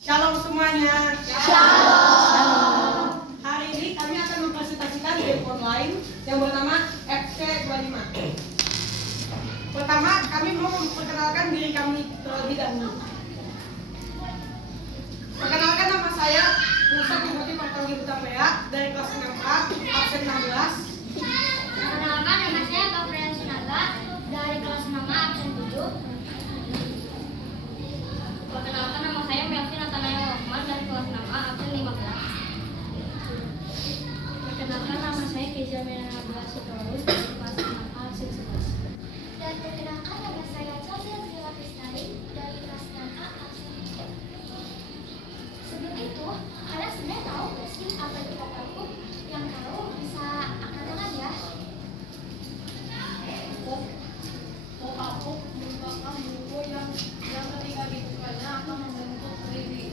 Shalom semuanya. Shalom. Hari ini kami akan mempresentasikan game online yang bernama FC25. Pertama, kami mau memperkenalkan diri kami terlebih dahulu. Perkenalkan, nama saya Musa Timothy Partogi Utapea dari kelas 6A, absen 16. Perkenalkan, nama saya Gabriel Sinaga dari kelas 6A absen 7. Perkenalkan, nama saya Melvin Nathanael Rahman dari kelas 6A absen 15. Perkenalkan, nama saya Keza Menabla Sitorus dari kelas 6A absen 11. Dan perkenalkan, nama saya Chelsea Azrila Kristari dari kelas 6A absen 3. Sebelum itu, kalian sebenarnya tahu gak sih apa itu pop-up? Yang tahu bisa angkat tangan ya. Pop-up merupakan buku yang ketika dibukanya akan membentuk 3D.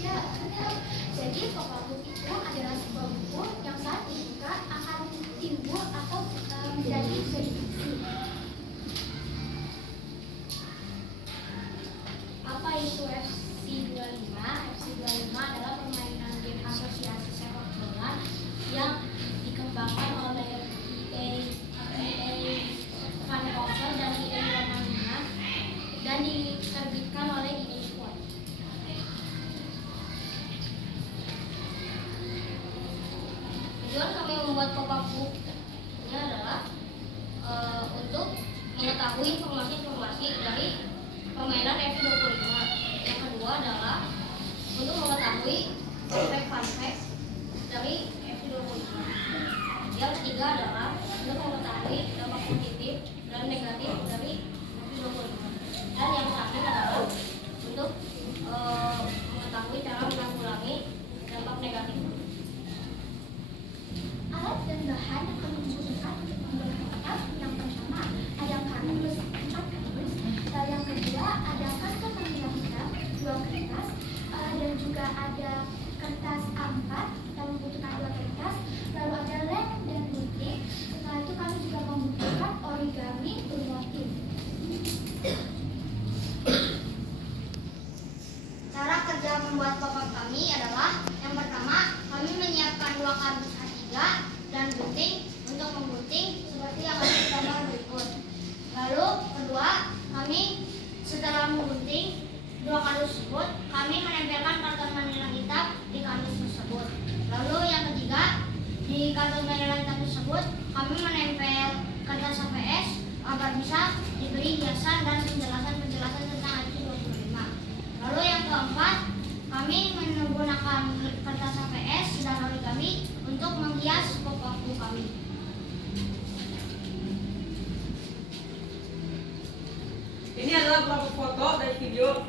Ya, benar. Jadi pop-up itu adalah sebuah buku yang saat dibuka akan timbul atau menjadi prediksi. Apa itu FC25? FC25 adalah permainan game asosiasi sepak bola yang dikembangkan oleh EA Vancouver dan EA Romania dan diterbitkan oleh EA Sport. Tujuan kami membuat pop-up book ini adalah untuk mengetahui informasi-informasi dari permainan FC25. Yang kedua adalah untuk mengetahui fun fact dari FC25. Yang ketiga adalah untuk mengetahui dampak positif dan negatif dari FC25. Dan yang terakhir adalah untuk mengetahui cara menanggulangi dampak negatif. Alat dan bahan yang kami butuhkan untuk membuat pop-up yang pertama ada kardus 4 kardus, yang kedua ada kartu panggilan hitam 2 kertas, dan juga ada kertas A4 yang membutuhkan 2 kertas, lalu ada lem dan gunting. Setelah itu kami juga membutuhkan origami bermotif. Cara kerja membuat pop-up kami adalah yang pertama, kami menyiapkan 2 kardus A3 dan gunting untuk menggunting seperti yang ada di gambar berikut. Lalu kedua, kami setelah menggunting 2 kardus tersebut, kami menempelkan karton manila hitam di kardus tersebut. Lalu yang ketiga, di karton manila hitam tersebut, kami menempel kertas HVS agar bisa diberi hiasan dan penjelasan-penjelasan tentang FC25. Lalu yang keempat, kami menggunakan kertas HVS dan origami untuk menghias pop-up book kami. Ini adalah beberapa foto dan video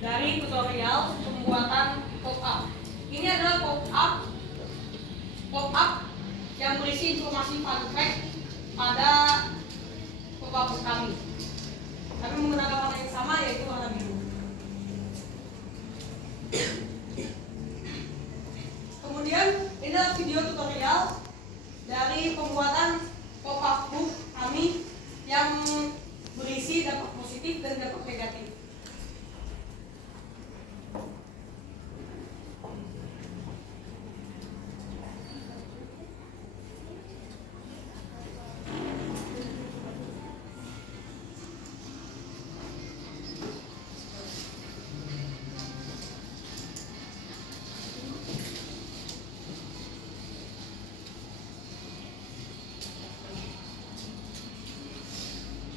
dari tutorial pembuatan pop-up. Ini adalah pop-up yang berisi informasi fun fact pada pop-up kami. Kami menggunakan warna yang sama, yaitu warna biru. Kemudian ini adalah video tutorial dari pembuatan pop-up book kami yang berisi dampak positif dan dampak negatif.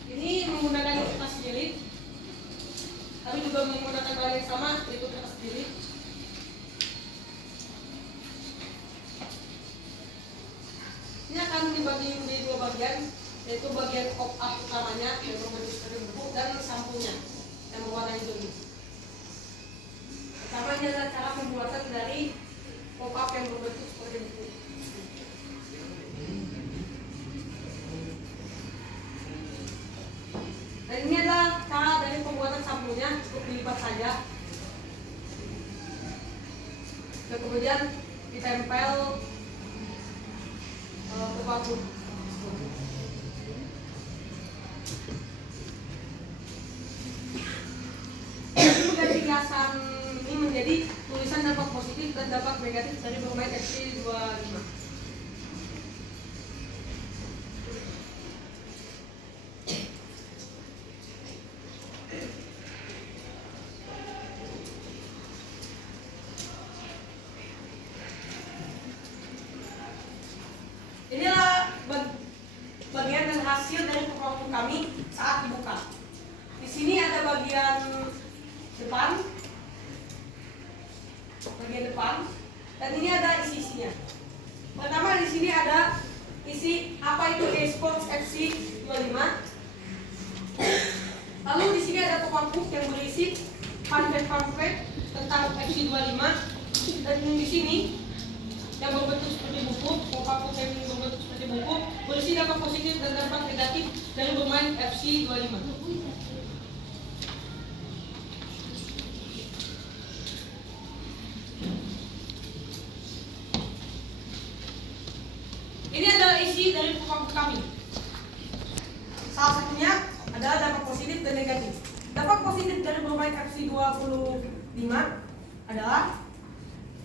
Ini menggunakan kertas jilid. Kami juga menggunakan bahan yang sama, yaitu kertas jilid. Ini akan dibagi menjadi 2 bagian, yaitu bagian pop-up utamanya yang berbentuk seperti buku dan sampulnya yang berwarna hijau ini. Pertama, ini adalah cara pembuatan dari pop-up yang berbentuk seperti buku. Dan ini adalah cara dari pembuatan sampulnya, cukup dilipat saja. Dan kemudian ditempel ke paku. Mengganti hiasan ini menjadi menjadi tulisan dampak positif dan dampak negatif dari bermain FC 25. Inilah bagian dan hasil dari performa kami saat dibuka. Di sini ada bagian depan, dan ini ada isi-isinya. Pertama di sini ada isi apa itu eSports FC 25. Lalu di sini ada pop-up book yang berisi fun fact tentang FC 25, dan di sini yang berbentuk seperti buku, pop-up book yang berbentuk seperti buku, berisi dampak positif dan dampak negatif dari bermain FC 25. Ini adalah isi dari pop-up kami. Salah satunya adalah dampak positif dan negatif. Dampak positif dari bermain FC 25 adalah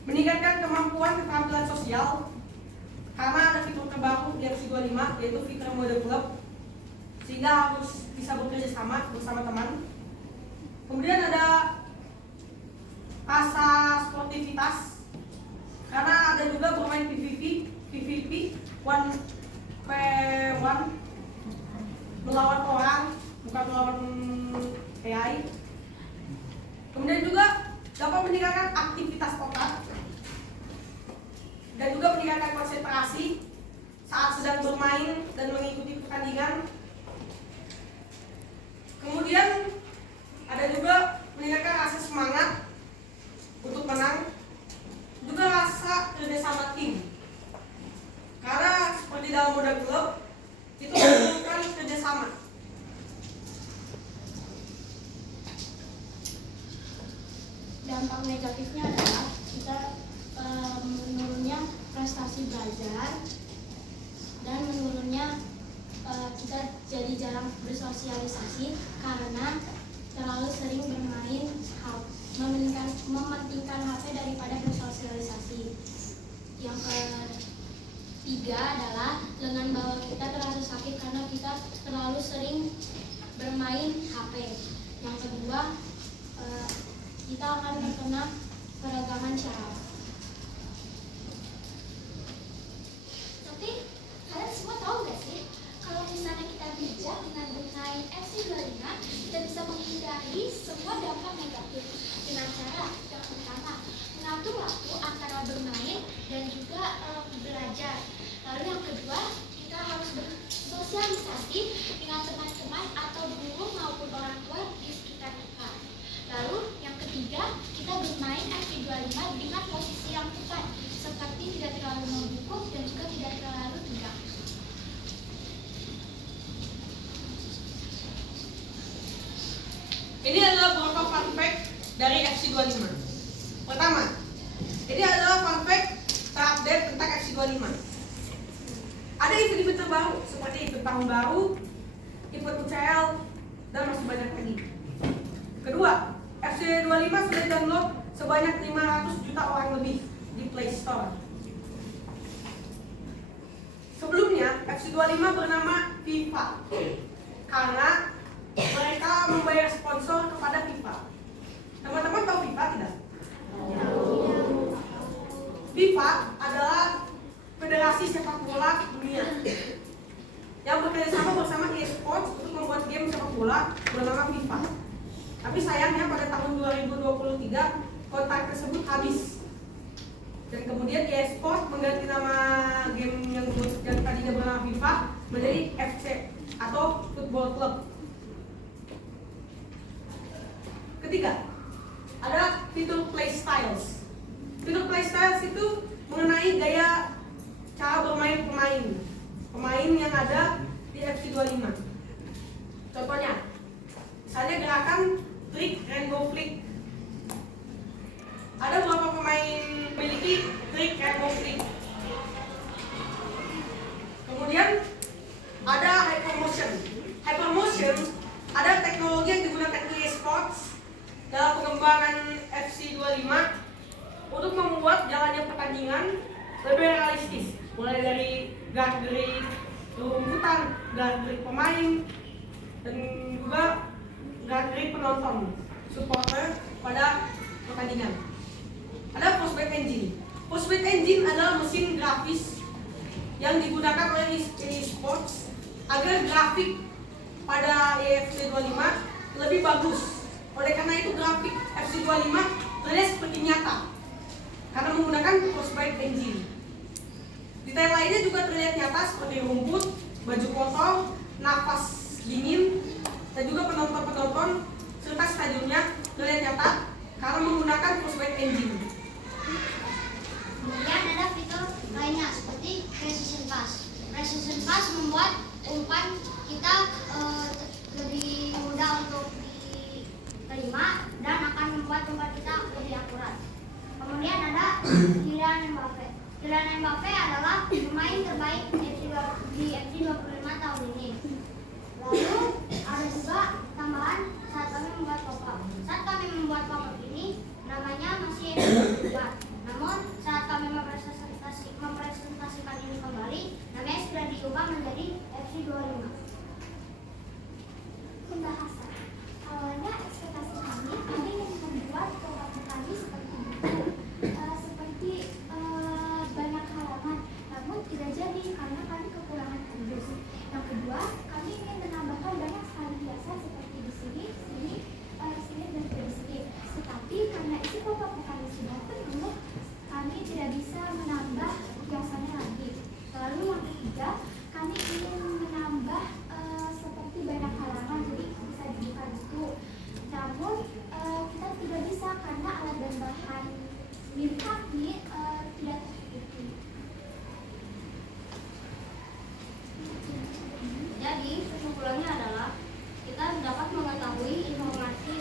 meningkatkan kemampuan keterampilan sosial karena ada fitur terbaru di FC 25, yaitu fitur mode klub, sehingga harus bisa bekerja sama bersama teman. Kemudian ada rasa sportivitas karena ada juga bermain PVP 1v1 melawan orang, bukan melawan AI. Kemudian juga dapat meningkatkan aktivitas otak dan juga meningkatkan konsentrasi saat sedang bermain dan mengikuti pertandingan. Kemudian ada juga meningkatkan rasa semangat untuk menang, juga rasa kerjasama tim. Karena seperti dalam mode klub itu membutuhkan kerjasama. Dampak negatifnya adalah kita menurunnya prestasi belajar dan menurunnya kita jadi jarang bersosialisasi karena terlalu sering bermain mementingkan HP daripada bersosialisasi. Yang ketiga adalah lengan bawah kita terasa sakit karena kita terlalu sering bermain HP. Yang kedua, kita akan terkena peragangan syaraf. Tapi kalian semua tahu gak sih, kalau misalnya kita bijak dengan bermain FC 25, kita bisa menghindari semua dampak negatif dengan cara yang pertama, mengatur waktu antara bermain dan juga belajar. Lalu yang kedua, kita harus bersosialisasi dengan teman-teman atau guru maupun orang tua di sekitar kita. Lalu yang ketiga, kita bermain FC 25 dengan posisi yang tepat, seperti tidak terlalu membungkuk dan juga tidak terlalu tegak. Ini adalah beberapa fun fact dari FC 25. Pertama, ini adalah fun fact terupdate tentang FC 25. Ada event-event terbaru seperti event tahun baru, event UCL, dan masih banyak lagi. Kedua, FC 25 sudah download sebanyak 500 juta orang lebih di Play Store. Sebelumnya, FC 25 bernama FIFA karena mereka membayar sponsor kepada FIFA. Teman-teman tahu FIFA tidak? FIFA adalah federasi sepak bola dunia yang bekerjasama bersama eSports untuk membuat game sepak bola bernama FIFA. Tapi sayangnya pada tahun 2023 kontrak tersebut habis. Dan kemudian eSports mengganti nama game yang tadinya bernama FIFA menjadi FC atau Football Club. Ketiga, ada fitur Playstyles. Fitur Playstyles itu mengenai gaya cara bermain pemain yang ada di FC 25. Contohnya, misalnya gerakan trik rainbow flick. Ada beberapa pemain memiliki trik rainbow flick. Kemudian ada hypermotion. Hypermotion ada teknologi yang digunakan di eSports dalam pengembangan FC 25 pertandingan lebih realistis, mulai dari gerak-gerik rumputan, gerak-gerik pemain, dan juga gerak-gerik penonton supporter pada pertandingan. Ada Postback Engine. Postback Engine adalah mesin grafis yang digunakan oleh eSports agar grafik pada EFC 25 lebih bagus. Oleh karena itu grafik FC 25 terlihat seperti nyata karena menggunakan Postback Engine. Detail lainnya juga terlihat nyata seperti rumput, baju kotor, napas dingin, dan juga penonton-penonton serta stadionnya terlihat nyata karena menggunakan Postback Engine. Kemudian ada fitur lainnya seperti Precision Pass. Precision Pass membuat umpan kita lebih mudah untuk diterima dan akan membuat umpan kita lebih akurat. Kemudian ada Kylian Mbappe. Kylian Mbappe adalah pemain terbaik di FC 25 tahun ini. Lalu ada juga tambahan saat kami membuat pop-up. Saat kami membuat pop-up ini namanya masih berubah. Namun saat kami mempresentasikan ini kembali, namanya sudah diubah menjadi FC 25. Pembahasan. Awalnya ekspektasi kami ingin membuat pop-up kami seperti itu, seperti banyak halaman, namun tidak jadi karena kami kekurangan kardus. Yang kedua, kami ingin menambahkan banyak sekali hiasan seperti di sini, sini dan di sini. Tetapi karena isi pop-up kami sudah penuh, kami tidak bisa menambah hiasannya lagi. Lalu yang ketiga, kami ingin menambah seperti banyak halaman, jadi bisa dibuka itu. Namun kita tidak bisa karena alat dan bahan milik kami tidak tercukupi. Jadi kesimpulannya adalah kita dapat mengetahui informasi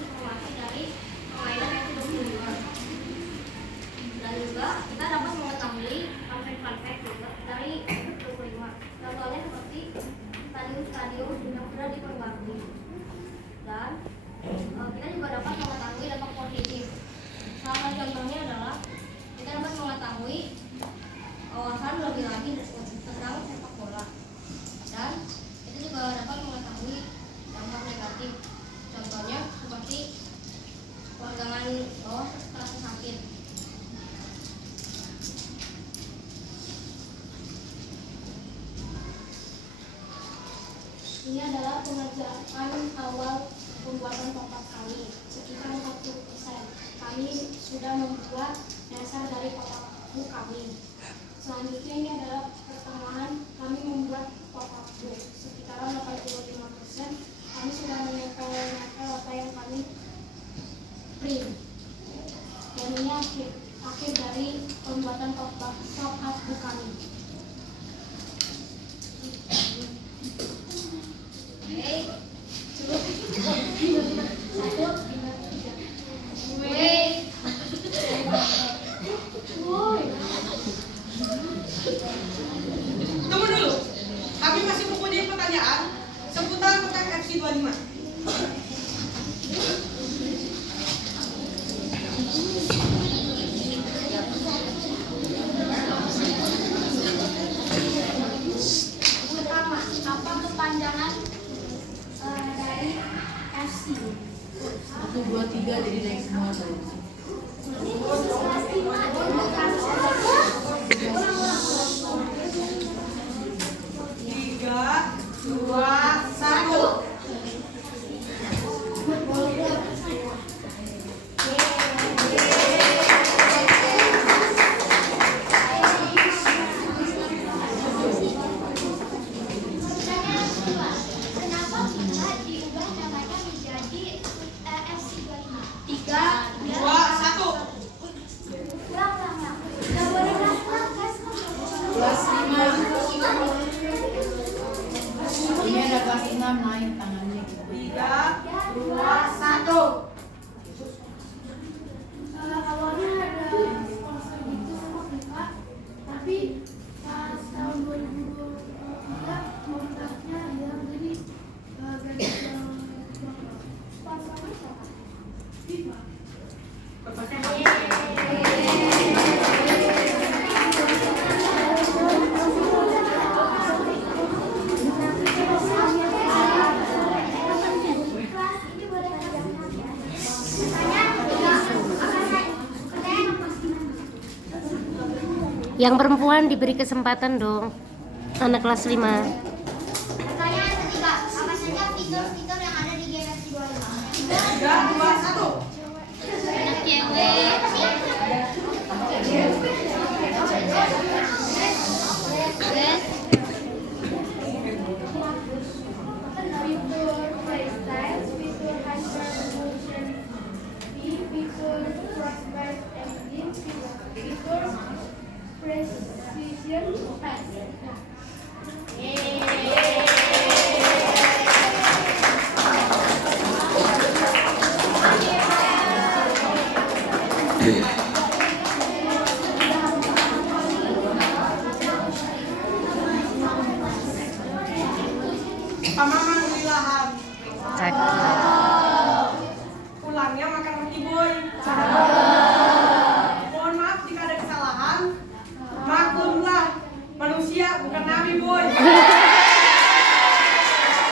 dari permainan FC 25. Dan juga kita dapat mengetahui fun fact juga dari FC 25. Contohnya seperti stadion yang sudah diperbarui. Dan kita juga dapat mengetahui dampak positif. Salah satu contohnya adalah kita dapat mengetahui wawasan lebih lagi tentang sepak bola. Dan kita juga dapat mengetahui dampak negatif. Contohnya seperti peregangan bawah terasa sakit. Ini adalah pengerjaan awal pembuatan pop-up kami, sekitar 40%. Kami sudah membuat dasar dari pop-up book kami. Selanjutnya ini adalah pertengahan kami membuat pop-up book, sekitar 85%. Kami sudah menempel apa yang kami print. Dan ini akhir dari pembuatan pop-up book kami. Tunggu dulu, kami masih mempunyai pertanyaan seputar tentang FC 25. Pertama, apa kepanjangan dari FC? 1, 2, 3 jadi naik semua tuh. Tiga, dua, satu. Kenapa kita diubah namanya menjadi FC 25? 3, Yang perempuan diberi kesempatan dong. Anak kelas 5. Pertanyaan ketiga, apa saja fitur-fitur yang ada di Galaxy 25? 3, 2, 1. Anak cewek. Fitur freestyle, fitur hypermotion, fitur frostbite engine, fitur precision pass. Pamangan Wilaham. Cakep. Pulangnya makan roti boy. Mohon maaf jika ada kesalahan. Maklumlah, manusia bukan nabi boy.